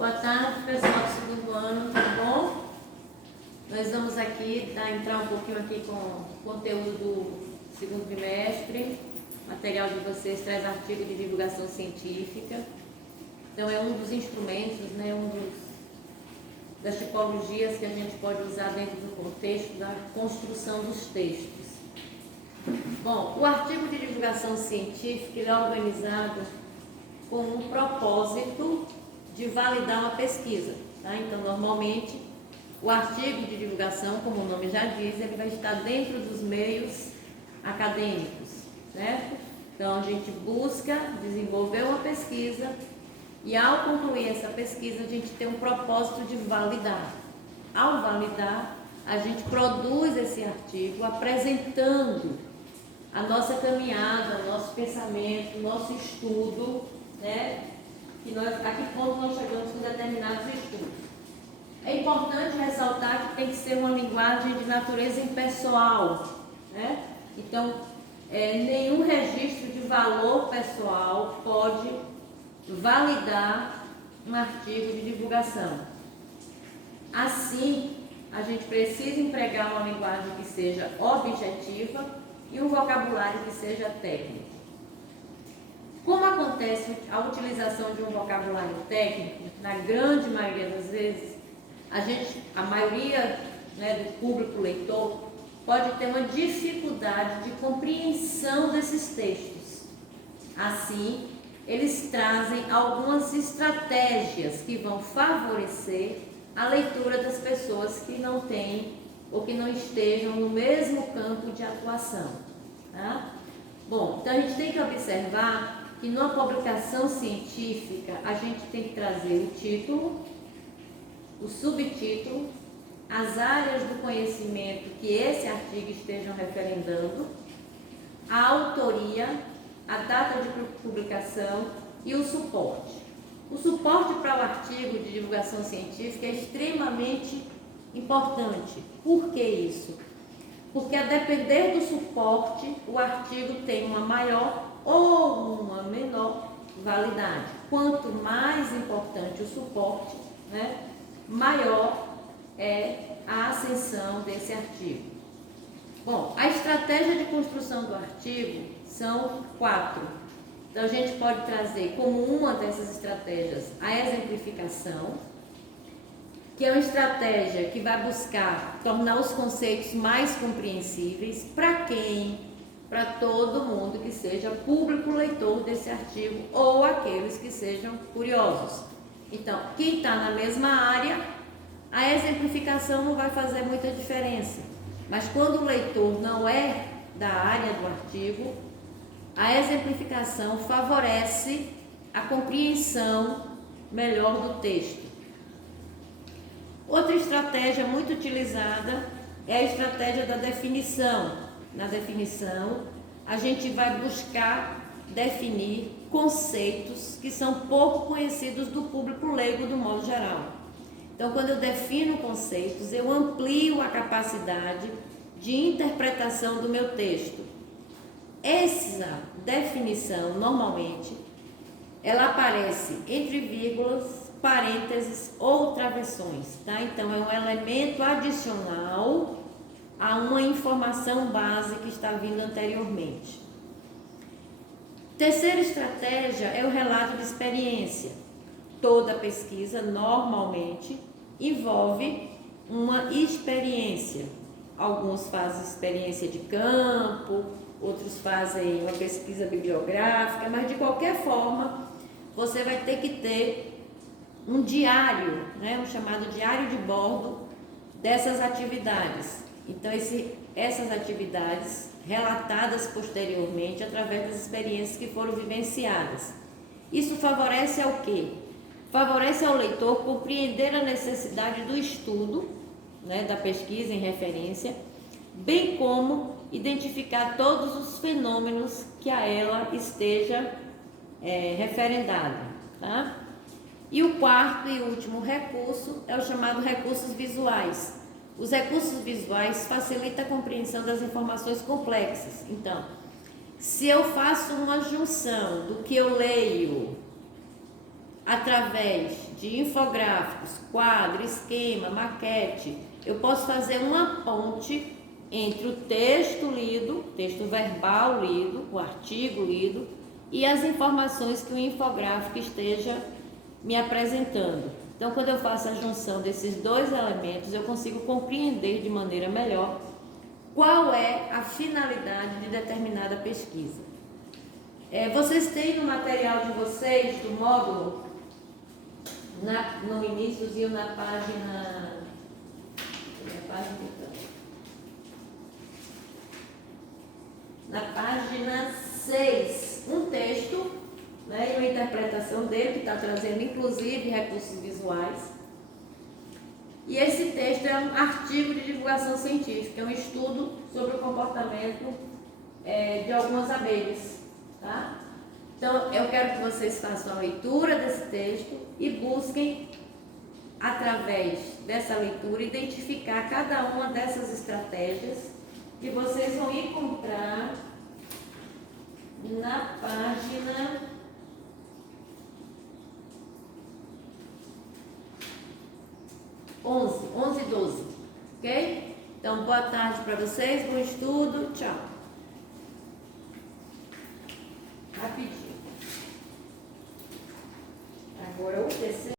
Boa tarde, pessoal do segundo ano, tudo bom? Nós vamos aqui entrar um pouquinho aqui com o conteúdo do segundo trimestre. O material de vocês traz artigo de divulgação científica. Então é um dos instrumentos, né, das tipologias que a gente pode usar dentro do contexto da construção dos textos. Bom, o artigo de divulgação científica ele é organizado com um propósito de validar uma pesquisa, tá? Então, normalmente, o artigo de divulgação, como o nome já diz, ele vai estar dentro dos meios acadêmicos, certo? Então, a gente busca desenvolver uma pesquisa e, ao concluir essa pesquisa, a gente tem um propósito de validar. Ao validar, a gente produz esse artigo apresentando a nossa caminhada, o nosso pensamento, o nosso estudo, né? A que ponto nós chegamos com determinados estudos. É importante ressaltar que tem que ser uma linguagem de natureza impessoal, né? Então, nenhum registro de valor pessoal pode validar um artigo de divulgação. Assim, a gente precisa empregar uma linguagem que seja objetiva e um vocabulário que seja técnico. Como acontece a utilização de um vocabulário técnico, na grande maioria das vezes, a maioria, né, do público leitor pode ter uma dificuldade de compreensão desses textos. Assim, eles trazem algumas estratégias que vão favorecer a leitura das pessoas que não têm ou que não estejam no mesmo campo de atuação, tá? Bom, então a gente tem que observar que numa publicação científica a gente tem que trazer o título, o subtítulo, as áreas do conhecimento que esse artigo esteja referendando, a autoria, a data de publicação e o suporte. O suporte para o artigo de divulgação científica é extremamente importante. Por que isso? Porque a depender do suporte, o artigo tem uma maior ou uma menor validade. Quanto mais importante o suporte, né, maior é a ascensão desse artigo. Bom, a estratégia de construção do artigo são 4. Então, a gente pode trazer como uma dessas estratégias a exemplificação, que é uma estratégia que vai buscar tornar os conceitos mais compreensíveis para quem? Para todo mundo que seja público leitor desse artigo ou aqueles que sejam curiosos. Então, quem está na mesma área, a exemplificação não vai fazer muita diferença. Mas quando o leitor não é da área do artigo, a exemplificação favorece a compreensão melhor do texto. Outra estratégia muito utilizada é a estratégia da definição. Na definição, a gente vai buscar definir conceitos que são pouco conhecidos do público leigo do modo geral. Então, quando eu defino conceitos, eu amplio a capacidade de interpretação do meu texto. Essa definição, normalmente, ela aparece entre vírgulas, parênteses ou travessões, tá? Então, é um elemento adicional a uma informação base que está vindo anteriormente. Terceira estratégia é o relato de experiência. Toda pesquisa, normalmente, envolve uma experiência. Alguns fazem experiência de campo, outros fazem uma pesquisa bibliográfica, mas de qualquer forma, você vai ter que ter um diário, né, um chamado diário de bordo dessas atividades. Então, essas atividades relatadas posteriormente através das experiências que foram vivenciadas. Isso favorece ao quê? Favorece ao leitor compreender a necessidade do estudo, né, da pesquisa em referência, bem como identificar todos os fenômenos que a ela esteja referendada, tá? E o quarto e último recurso é o chamado recursos visuais. Os recursos visuais facilitam a compreensão das informações complexas. Então, se eu faço uma junção do que eu leio através de infográficos, quadro, esquema, maquete, eu posso fazer uma ponte entre o texto lido, texto verbal lido, o artigo lido e as informações que o infográfico esteja me apresentando. Então, quando eu faço a junção desses dois elementos, eu consigo compreender de maneira melhor qual é a finalidade de determinada pesquisa. Vocês têm no material de vocês, do módulo, no iníciozinho, na página na página 6, um texto, né, e uma interpretação dele, que está trazendo inclusive recursos visuais. E esse texto é um artigo de divulgação científica, é um estudo sobre o comportamento de algumas abelhas, tá? Então, eu quero que vocês façam a leitura desse texto e busquem, através dessa leitura, identificar cada uma dessas estratégias que vocês vão encontrar na página 11 e 12, ok? Então, boa tarde para vocês, bom estudo, tchau. Rapidinho. Agora o terceiro.